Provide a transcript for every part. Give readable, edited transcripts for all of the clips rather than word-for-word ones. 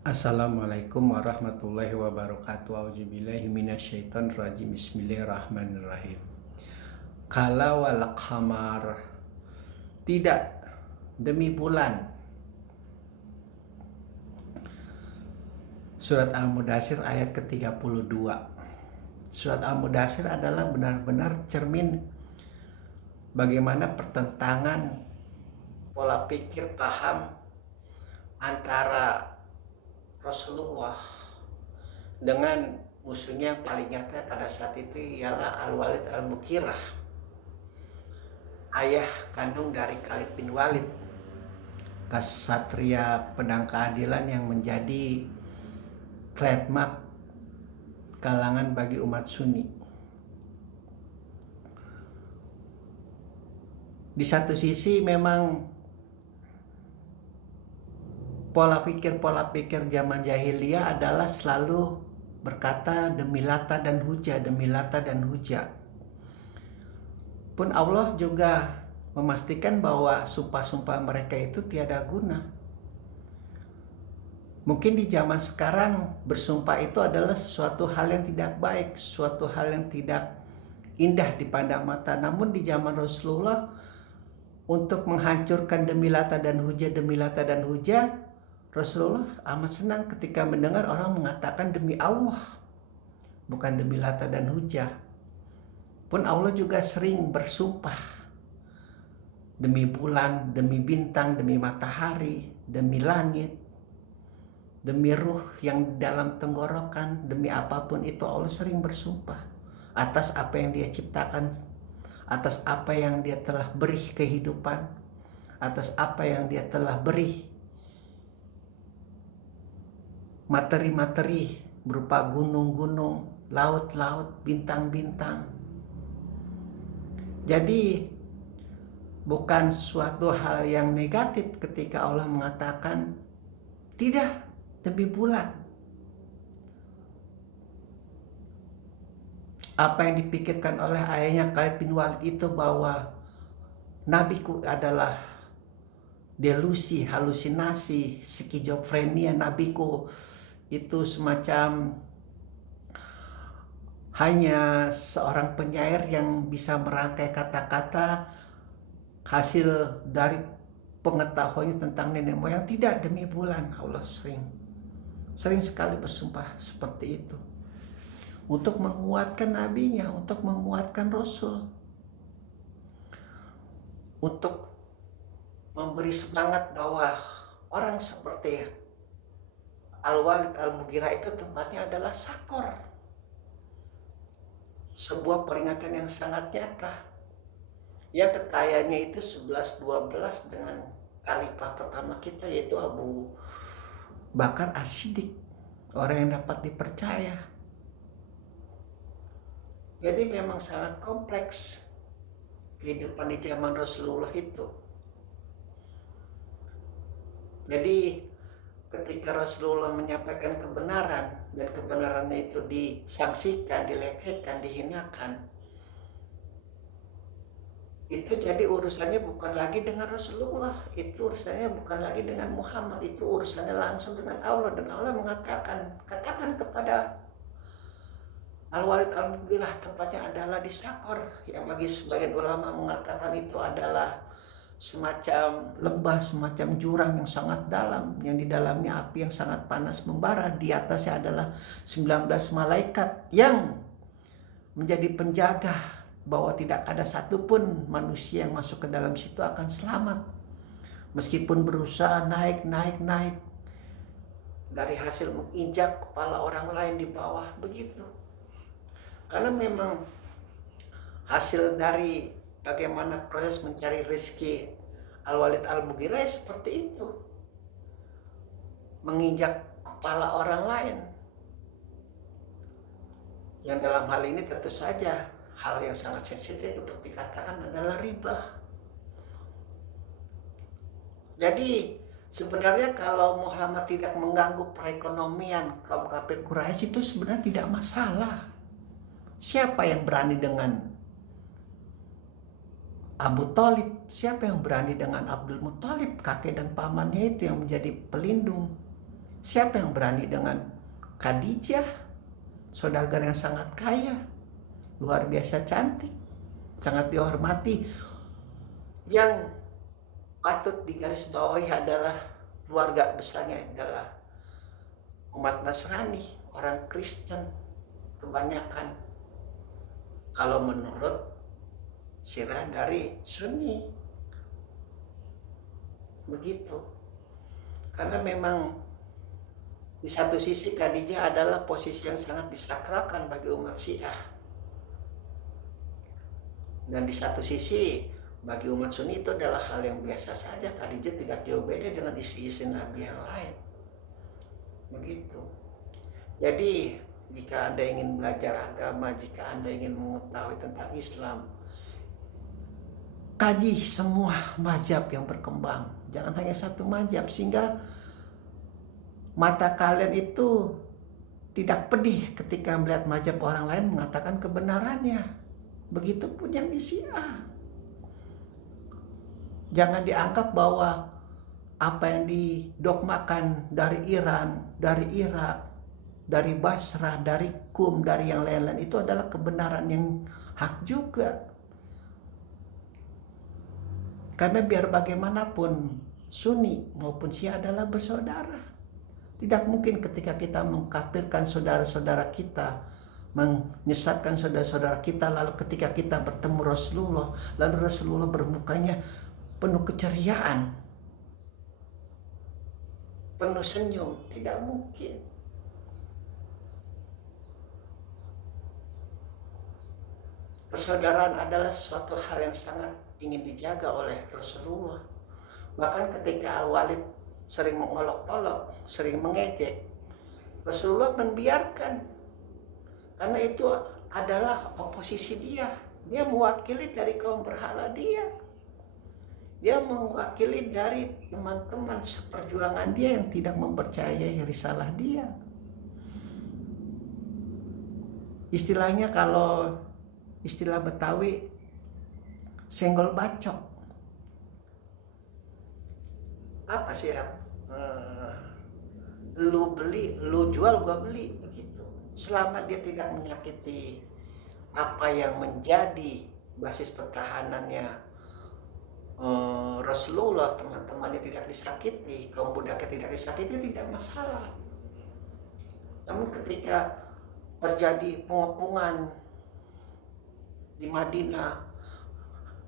Assalamualaikum warahmatullahi wabarakatuh. Auzubillahi minasyaitonirrajim. Bismillahirrahmanirrahim. Kala wal qamar. Tidak demi bulan. Surat Al-Mudatsir ayat ke-32. Surat Al-Mudatsir adalah benar-benar cermin bagaimana pertentangan pola pikir paham antara Rasulullah dengan musuhnya yang paling nyata pada saat itu ialah Al-Walid Al-Mughirah, ayah kandung dari Khalid bin Walid, kesatria pedang keadilan yang menjadi trademark kalangan bagi umat Sunni. Di satu sisi memang pola pikir zaman jahiliyah adalah selalu berkata demi Lata dan Huja, demi Lata dan Huja. Pun Allah juga memastikan bahwa sumpah-sumpah mereka itu tiada guna. Mungkin di zaman sekarang bersumpah itu adalah suatu hal yang tidak baik, suatu hal yang tidak indah dipandang mata. Namun di zaman Rasulullah, untuk menghancurkan demi Lata dan Huja, demi Lata dan Huja, Rasulullah amat senang ketika mendengar orang mengatakan demi Allah, bukan demi Lata dan Huja. Pun Allah juga sering bersumpah demi bulan, demi bintang, demi matahari, demi langit, demi ruh yang dalam tenggorokan, demi apapun itu Allah sering bersumpah atas apa yang Dia ciptakan, atas apa yang Dia telah beri kehidupan, atas apa yang Dia telah beri materi-materi berupa gunung-gunung, laut-laut, bintang-bintang. Jadi bukan suatu hal yang negatif ketika Allah mengatakan tidak demi bulan. Apa yang dipikirkan oleh ayahnya Khalid bin Walid itu bahwa nabiku adalah delusi, halusinasi, skizofrenia. Nabiku itu semacam hanya seorang penyair yang bisa merangkai kata-kata hasil dari pengetahuannya tentang nenek moyang. Tidak demi bulan. Allah sering sekali bersumpah seperti itu untuk menguatkan nabinya, untuk menguatkan Rasul, untuk memberi semangat bahwa orang seperti Al-Walid Al-Mughirah itu tempatnya adalah Sakor. Sebuah peringatan yang sangat nyata. Ya, kekayaannya itu 11-12 dengan khalifah pertama kita, yaitu Abu Bakar As-Siddiq, orang yang dapat dipercaya. Jadi memang sangat kompleks kehidupan di zaman Rasulullah itu. Jadi ketika Rasulullah menyampaikan kebenaran dan kebenarannya itu disangsikan, dilecehkan, dihinakan, itu jadi urusannya bukan lagi dengan Rasulullah, itu urusannya bukan lagi dengan Muhammad, itu urusannya langsung dengan Allah. Dan Allah mengatakan, katakan kepada Al-Walid Al-Mughirah tempatnya adalah di Sakor, yang bagi sebagian ulama mengatakan itu adalah semacam lembah, semacam jurang yang sangat dalam, yang di dalamnya api yang sangat panas membara. Di atasnya adalah 19 malaikat yang menjadi penjaga bahwa tidak ada satupun manusia yang masuk ke dalam situ akan selamat, meskipun berusaha naik dari hasil menginjak kepala orang lain di bawah begitu. Karena memang hasil dari bagaimana proses mencari rezeki Al-Walid Al-Mughirah seperti itu, menginjak kepala orang lain, yang dalam hal ini tentu saja hal yang sangat sensitif untuk dikatakan adalah riba. Jadi sebenarnya kalau Muhammad tidak mengganggu perekonomian kaum kafir Quraisy itu sebenarnya tidak masalah. Siapa yang berani dengan Abu Thalib? Siapa yang berani dengan Abdul Muthalib, kakek dan pamannya itu yang menjadi pelindung? Siapa yang berani dengan Khadijah, saudagar yang sangat kaya, luar biasa cantik, sangat dihormati. Yang patut digarisbawahi adalah keluarga besarnya adalah umat Nasrani, orang Kristen kebanyakan. Kalau menurut sirah dari Sunni, begitu. Karena memang di satu sisi Khadijah adalah posisi yang sangat disakralkan bagi umat Syiah, dan di satu sisi bagi umat Sunni itu adalah hal yang biasa saja. Khadijah tidak jauh beda dengan istri-istri Nabi yang lain, begitu. Jadi jika Anda ingin belajar agama, jika Anda ingin mengetahui tentang Islam, kaji semua mazhab yang berkembang, jangan hanya satu mazhab, sehingga mata kalian itu tidak pedih ketika melihat mazhab orang lain mengatakan kebenarannya. Begitupun yang di Syiah. Jangan dianggap bahwa apa yang didogmakan dari Iran, dari Irak, dari Basrah, dari Qum, dari yang lain-lain itu adalah kebenaran yang hak juga. Karena biar bagaimanapun Sunni maupun Syiah adalah bersaudara. Tidak mungkin ketika kita mengkafirkan saudara-saudara kita, menyesatkan saudara-saudara kita, lalu ketika kita bertemu Rasulullah, lalu Rasulullah bermukanya penuh keceriaan, penuh senyum. Tidak mungkin. Persaudaraan adalah suatu hal yang sangat ingin dijaga oleh Rasulullah. Bahkan ketika Al-Walid sering mengolok-olok, sering mengejek, Rasulullah membiarkan. Karena itu adalah oposisi dia. Dia mewakili dari kaum berhala dia. Dia mewakili dari teman-teman seperjuangan dia yang tidak mempercayai risalah dia. Istilahnya, kalau istilah Betawi, senggol bacok. Apa sih ya? Lu beli, lu jual, gua beli, begitu. Selama dia tidak menyakiti apa yang menjadi basis pertahanannya Rasulullah, teman-temannya tidak disakiti, kaum budaknya tidak disakiti, tidak masalah. Namun ketika terjadi pengepungan di Madinah,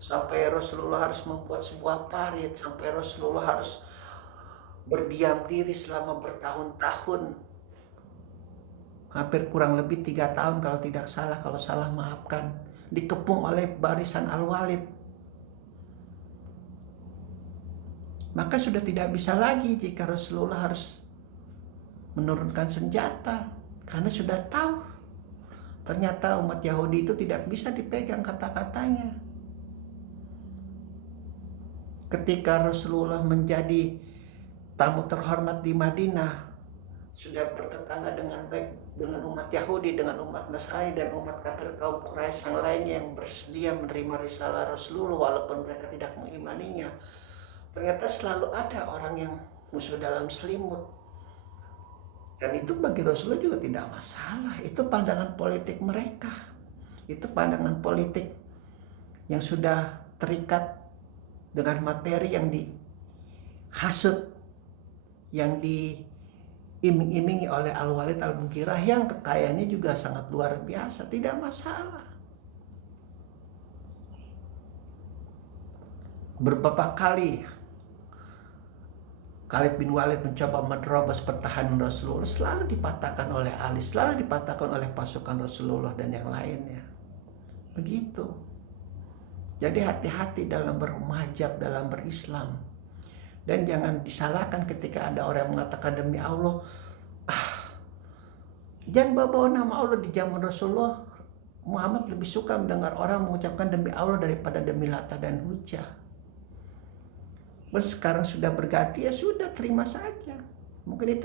sampai Rasulullah harus membuat sebuah parit, sampai Rasulullah harus berdiam diri selama bertahun-tahun, hampir kurang lebih 3 tahun kalau tidak salah, kalau salah maafkan, dikepung oleh barisan Al-Walid. Maka sudah tidak bisa lagi jika Rasulullah harus menurunkan senjata, karena sudah tahu ternyata umat Yahudi itu tidak bisa dipegang kata-katanya. Ketika Rasulullah menjadi tamu terhormat di Madinah, sudah bertetangga dengan baik dengan umat Yahudi, dengan umat Nasrani, dan umat kafir kaum Quraisy yang lainnya yang bersedia menerima risalah Rasulullah walaupun mereka tidak mengimaninya. Ternyata selalu ada orang yang musuh dalam selimut. Dan itu bagi Rasulullah juga tidak masalah. Itu pandangan politik mereka. Itu pandangan politik yang sudah terikat dengan materi yang dihasut, yang diiming-imingi oleh Al-Walid Al-Mughirah, yang kekayaannya juga sangat luar biasa. Tidak masalah. Beberapa kali Khalid bin Walid mencoba menerobos pertahanan Rasulullah, selalu dipatahkan oleh Ali, selalu dipatahkan oleh pasukan Rasulullah dan yang lainnya. Begitu. Jadi hati-hati dalam bermazhab, dalam berislam. Dan jangan disalahkan ketika ada orang yang mengatakan demi Allah, jangan bawa nama Allah. Di zaman Rasulullah, Muhammad lebih suka mendengar orang mengucapkan demi Allah daripada demi Lata dan Uzza. Sekarang sudah berganti, ya sudah, terima saja. Mungkin itu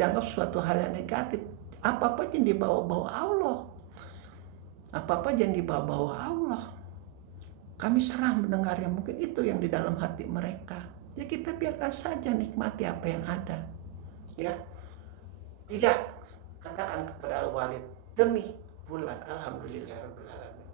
dianggap suatu hal yang negatif. Apa-apa jangan dibawa-bawa Allah. Apa-apa jangan dibawa-bawa Allah. Kami serah mendengarnya, mungkin itu yang di dalam hati mereka. Ya kita biarkan saja, nikmati apa yang ada. Ya, Tidak, katakan kepada Al-Walid, demi bulan, alhamdulillahirabbil alamin.